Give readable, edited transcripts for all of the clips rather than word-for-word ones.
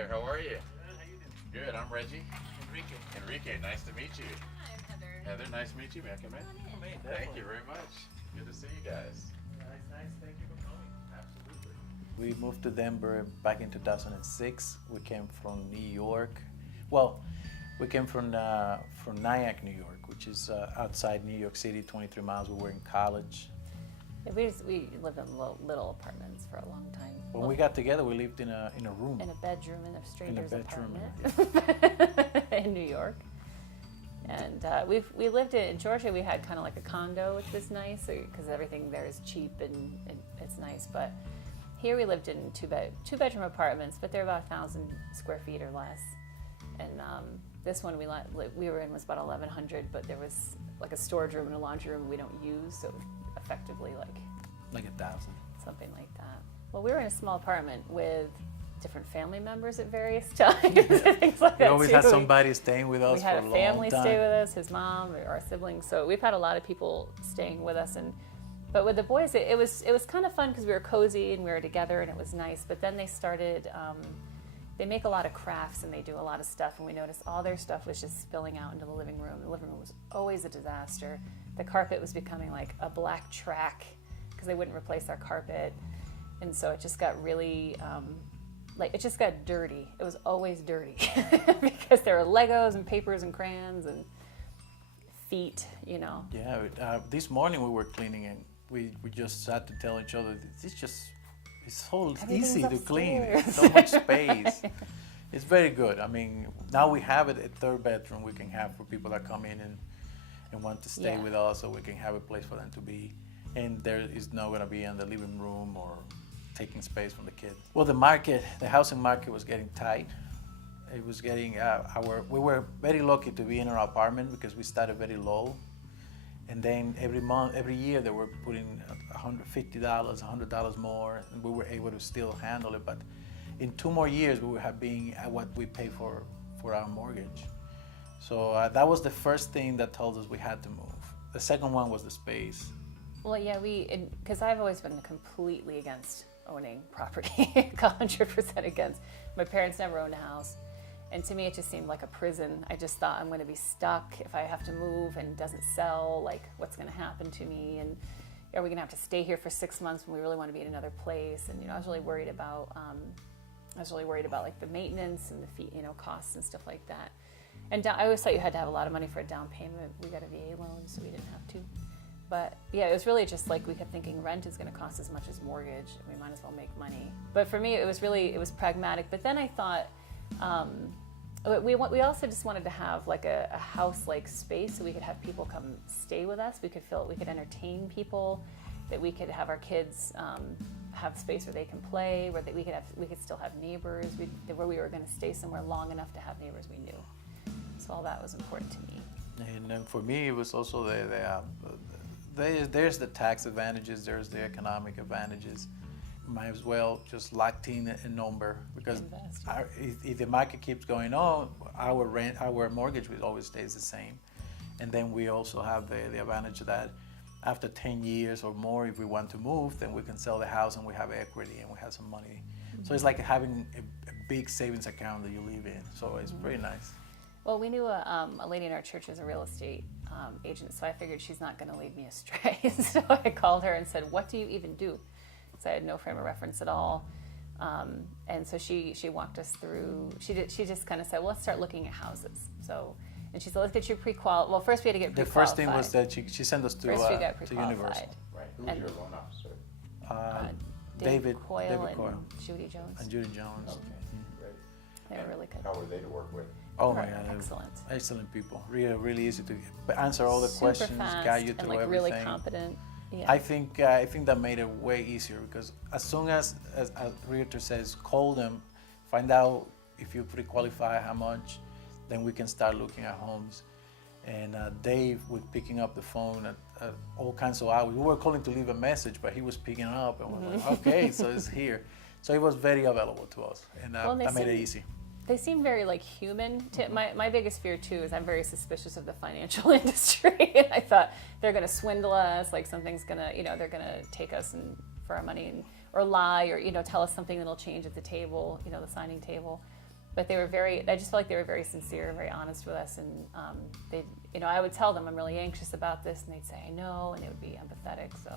there. How are you? Good, how you doing? Good. I'm Reggie. Enrique. Enrique, nice to meet you. Hi, I'm Heather. Heather, nice to meet you. May I come in? Come on in. Thank you very much. Good to see you guys. Nice. Thank you for coming. Absolutely. We moved to Denver back in 2006. We came from New York. Well, we came from Nyack, New York, which is outside New York City, 23 miles. We were in college. Yeah, we lived in little apartments for a long time. When we got together, we lived in a room. In a bedroom in a stranger's bedroom, apartment in New York. And we lived in Georgia. We had kind of like a condo, which was nice because everything there is cheap and it's nice. But here we lived in two-bedroom apartments, but they're about 1,000 square feet or less. And this one we were in was about 1,100, but there was like a storage room and a laundry room we don't use, so effectively like 1,000. something like that. Well, we were in a small apartment with different family members at various times, and things like We that always too. had somebody staying with us We had for a a family long time. stay with us, his mom or our siblings. So we've had a lot of people staying with us, but with the boys, it was kind of fun because we were cozy and we were together and it was nice. But then they started. They make a lot of crafts and they do a lot of stuff, and we noticed all their stuff was just spilling out into the living room. The living room was always a disaster. The carpet was becoming like a black track because they wouldn't replace our carpet, and so it just got really. It just got dirty. It was always dirty because there were Legos and papers and crayons and feet, Yeah, this morning we were cleaning and we just had to tell each other, it's so easy to clean. upstairs. So much space. It's very good. I mean, now we have it a third bedroom we can have for people that come in and want to stay Yeah. with us, so we can have a place for them to be. And there is not going to be in the living room or taking space from the kids. Well, the housing market was getting tight. It was getting, we were very lucky to be in our apartment because we started very low. And then every year they were putting $150, $100 more, and we were able to still handle it. But in 2 more years, we would have been at what we pay for our mortgage. So that was the first thing that told us we had to move. The second one was the space. Well, yeah, because I've always been completely against owning property, 100% against. My parents never owned a house, and to me it just seemed like a prison. I just thought I'm going to be stuck if I have to move and it doesn't sell. Like, what's going to happen to me? And are we going to have to stay here for 6 months when we really want to be in another place? And I was really worried about. Like the maintenance and the fee, costs and stuff like that. And I always thought you had to have a lot of money for a down payment. We got a VA loan, so we didn't have to. But yeah, it was really just like we kept thinking rent is going to cost as much as mortgage. We might as well make money. But for me, it was pragmatic. But then I thought we also just wanted to have like a house-like space so we could have people come stay with us. We could entertain people, that we could have our kids have space where they can play, where we could still have neighbors, where we were going to stay somewhere long enough to have neighbors we knew. So all that was important to me. And then for me, it was also there's the tax advantages, there's the economic advantages. Might as well just lock in a number because Invest. if the market keeps going on, our mortgage will always stays the same. And then we also have the advantage that after 10 years or more, if we want to move, then we can sell the house and we have equity and we have some money. Mm-hmm. So it's like having a big savings account that you live in. So it's pretty nice. Well, we knew a lady in our church who's a real estate agent, so I figured she's not going to lead me astray. So I called her and said, "What do you even do?" So I had no frame of reference at all. And so she walked us through. She just kind of said, well, "Let's start looking at houses." So, and she said, "Let's get you pre-qualified." Well, first we had to get The pre-qualified. first thing was that she sent us to First we got Universal. pre-qualified. Right. Who was your loan officer? David Coyle and Judy Jones. and Judy Jones. Okay. Great. They were really good. How were they to work with? Oh my Right, God, excellent. Excellent people. Really easy to answer all the Super questions, fast guide you and through like everything. really competent. Yeah. I think that made it way easier because as soon as a realtor says, call them, find out if you pre-qualify, how much, then we can start looking at homes. And Dave was picking up the phone at all kinds of hours. We were calling to leave a message, but he was picking up, and we're like, okay, so it's here. So it was very available to us, and that made it easy. They seem very like human. My biggest fear too is I'm very suspicious of the financial industry. And I thought they're going to swindle us, like something's going to, they're going to take us for our money or lie or, tell us something that'll change at the table, the signing table. but they were I just felt like they were very sincere, very honest with us. And they, I would tell them I'm really anxious about this, and they'd say, I know, and they would be empathetic. So.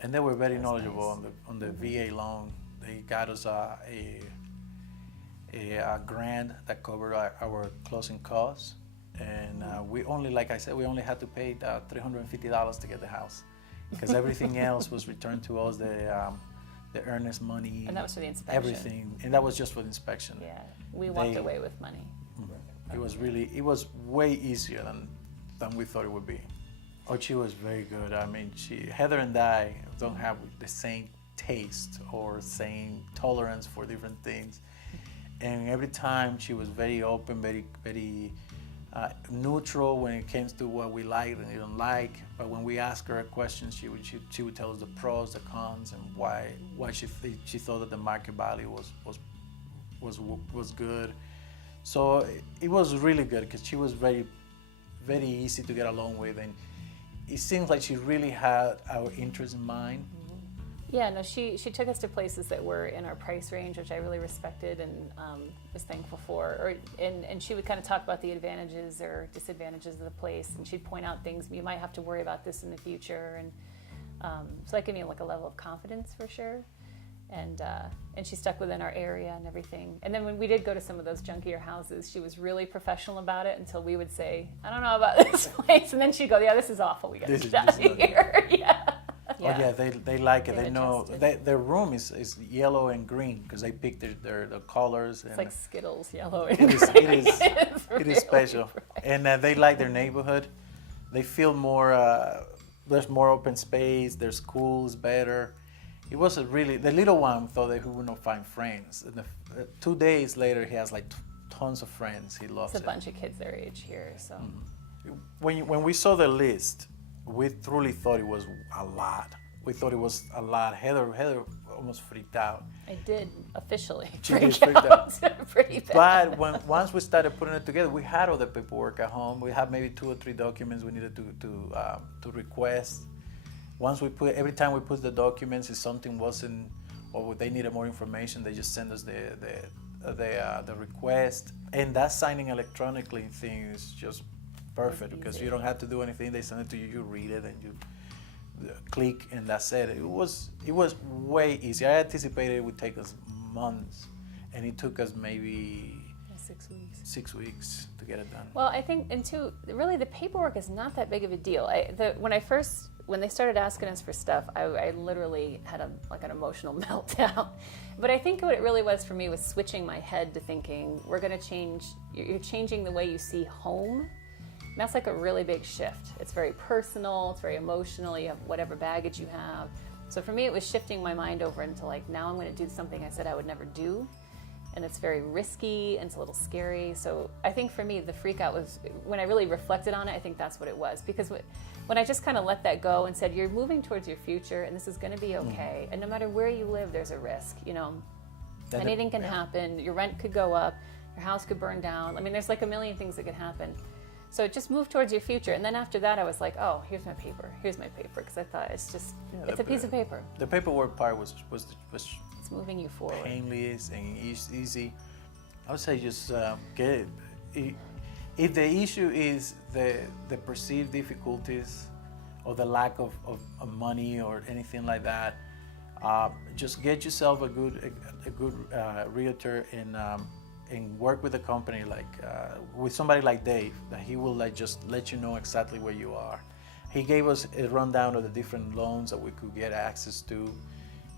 And they were very That's knowledgeable nice. on the VA loan. They got us a grant that covered our closing costs, and we only, like I said, we only had to pay $350 to get the house, because everything else was returned to us. The earnest money, And that was for the inspection. everything, and that was just for the inspection. Yeah, we walked They- away with money. It was way easier than we thought it would be. Ochi was very good. I mean, Heather and I don't have the same taste or same tolerance for different things. And every time she was very open, very neutral when it came to what we liked and didn't like. But when we asked her a question, she would tell us the pros, the cons, and why she thought that the market value was good. So it was really good because she was very easy to get along with, and it seems like she really had our interest in mind. Yeah, no, she took us to places that were in our price range, which I really respected and was thankful for. And she would kind of talk about the advantages or disadvantages of the place, and she'd point out things you might have to worry about this in the future, and so that gave me like a level of confidence for sure. And she stuck within our area and everything. And then when we did go to some of those junkier houses, she was really professional about it until we would say, I don't know about this place, and then she'd go, yeah, this is awful. We got to This get is out just of not here. Yeah. Oh yeah, they like it. They've They know adjusted. their room is yellow and green because they picked the colors. It's And like Skittles, yellow and it is green. it really is special, bright. and they like their neighborhood. They feel more. There's more open space. Their school's better. It was the little one thought that he would not find friends. And 2 days later, he has like tons of friends. He loves It's a it. bunch of kids their age here, so. When we saw the list, we truly thought it was a lot. We thought it was a lot. Heather almost freaked out. I did officially She freak did freak out. pretty bad. But once we started putting it together, we had all the paperwork at home. We had maybe 2 or 3 documents we needed to request. Every time we put the documents, if something wasn't, or they needed more information, they just send us the request. And that signing electronically thing is just perfect because easy. you don't have to do anything. They send it to you, you read it, and you click, and that's it. It was way easier. I anticipated it would take us months, and it took us maybe 6 weeks. 6 weeks to get it done. Well, I think, and two, really the paperwork is not that big of a deal. When they started asking us for stuff, I literally had an emotional meltdown. But I think what it really was for me was switching my head to thinking, you're changing the way you see home. And that's like a really big shift. It's very personal, it's very emotional, you have whatever baggage you have. So for me, it was shifting my mind over into like, now I'm going to do something I said I would never do. And it's very risky and it's a little scary. So I think for me, the freak out was, when I really reflected on it, I think that's what it was. Because when I just kind of let that go and said, you're moving towards your future and this is going to be okay. And no matter where you live, there's a risk, anything can happen. Your rent could go up, your house could burn down. I mean, there's like a million things that could happen. So just move towards your future. And then after that, I was like, oh, here's my paper. Because I thought it's a piece of paper. The paperwork part was It's moving you forward. painless and easy. I would say just get it. If the issue is the perceived difficulties or the lack of money or anything like that, just get yourself a good realtor and work with a company with somebody like Dave, that he will just let you know exactly where you are. He gave us a rundown of the different loans that we could get access to.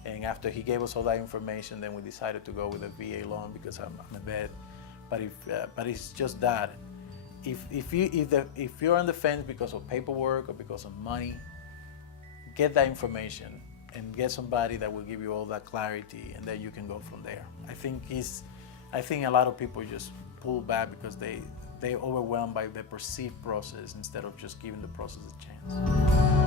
And after he gave us all that information, then we decided to go with a VA loan because I'm a vet. But it's just that if you're on the fence because of paperwork or because of money, get that information and get somebody that will give you all that clarity, and then you can go from there. I think a lot of people just pull back because they're overwhelmed by the perceived process instead of just giving the process a chance.